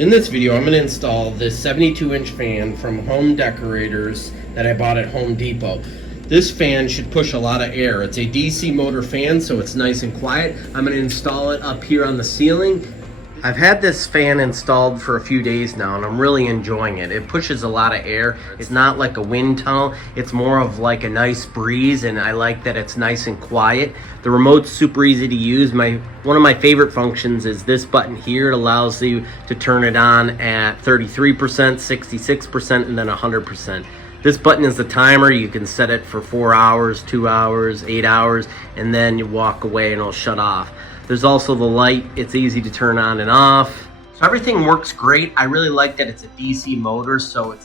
In this video, I'm going to install this 72-inch fan from Home Decorators that I bought at Home Depot. This fan should push a lot of air. It's a DC motor fan, so it's nice and quiet. I'm going to install it up here on the ceiling. I've had this fan installed for a few days now, and I'm really enjoying it. It pushes a lot of air. It's not like a wind tunnel. It's more of like a nice breeze, and I like that it's nice and quiet. The remote's super easy to use. One of my favorite functions is this button here. It allows you to turn it on at 33%, 66%, and then 100%. This button is the timer. You can set it for 4 hours, 2 hours, 8 hours, and then you walk away and it'll shut off. There's also the light. It's easy to turn on and off. So everything works great. I really like that it's a DC motor, so it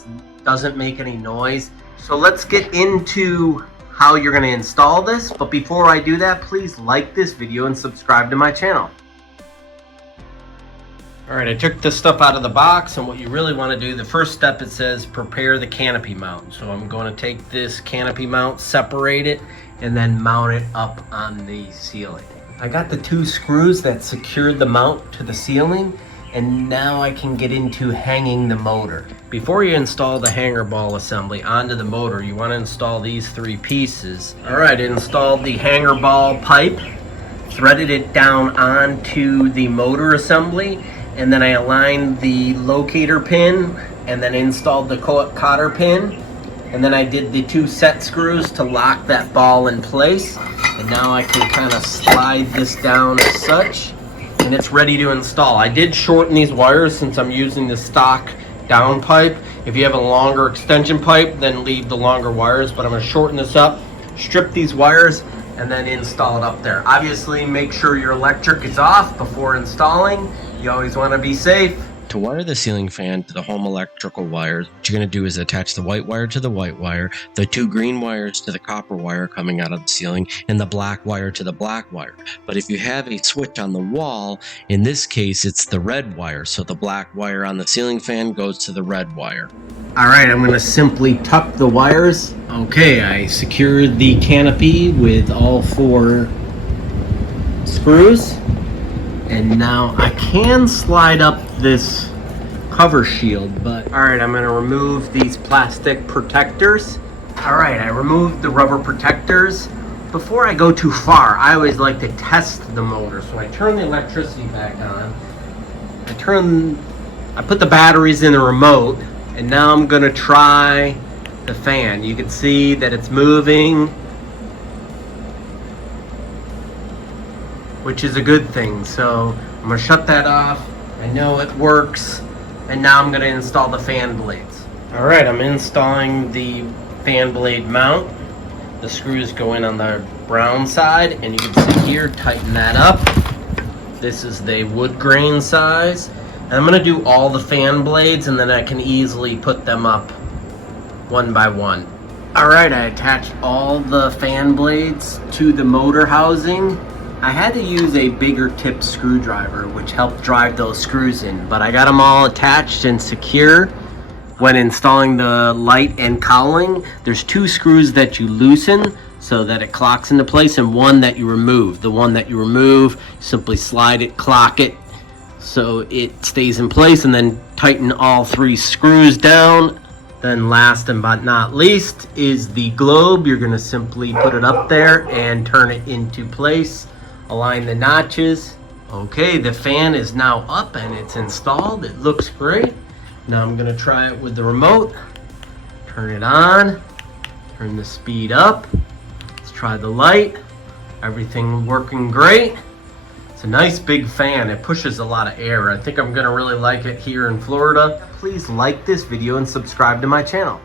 doesn't make any noise. So let's get into how you're going to install this. But before I do that, please like this video and subscribe to my channel. Alright, I took this stuff out of the box, and what you really want to do, the first step, it says prepare the canopy mount. So I'm going to take this canopy mount, separate it, and then mount it up on the ceiling. I got the 2 screws that secured the mount to the ceiling, and now I can get into hanging the motor. Before you install the hanger ball assembly onto the motor, you want to install these 3 pieces. Alright, I installed the hanger ball pipe, threaded it down onto the motor assembly, and then I aligned the locator pin, and then installed the cotter pin, and then I did the 2 set screws to lock that ball in place. And now I can kind of slide this down as such, and it's ready to install. I did shorten these wires since I'm using the stock down pipe. If you have a longer extension pipe, then leave the longer wires, but I'm going to shorten this up, strip these wires, and then install it up there. Obviously, make sure your electric is off before installing. You always want to be safe. To wire the ceiling fan to the home electrical wires, what you're going to do is attach the white wire to the white wire, the 2 green wires to the copper wire coming out of the ceiling, and the black wire to the black wire. But if you have a switch on the wall, in this case it's the red wire, so the black wire on the ceiling fan goes to the red wire. Alright, I'm going to simply tuck the wires. Okay, I secured the canopy with all 4 screws. And now I can slide up this cover shield, but alright, I'm going to remove these plastic protectors. Alright, I removed the rubber protectors. Before I go too far, I always like to test the motor. So I turn the electricity back on. I put the batteries in the remote, and now I'm going to try the fan. You can see that it's moving, which is a good thing. So I'm going to shut that off. I know it works. And now I'm going to install the fan blades. Alright, I'm installing the fan blade mount. The screws go in on the brown side, and you can see here, tighten that up. This is the wood grain size. And I'm going to do all the fan blades, and then I can easily put them up one by one. Alright, I attached all the fan blades to the motor housing. I had to use a bigger tipped screwdriver, which helped drive those screws in, but I got them all attached and secure. When installing the light and cowling, there's 2 screws that you loosen so that it clocks into place, and 1 that you remove. The one that you remove, simply slide it, clock it, so it stays in place, and then tighten all 3 screws down. Then last but not least is the globe. You're going to simply put it up there and turn it into place. Align the notches. Okay, the fan is now up and it's installed. It looks great. Now I'm going to try it with the remote. Turn it on. Turn the speed up. Let's try the light. Everything working great. It's a nice big fan. It pushes a lot of air. I think I'm going to really like it here in Florida. Please like this video and subscribe to my channel.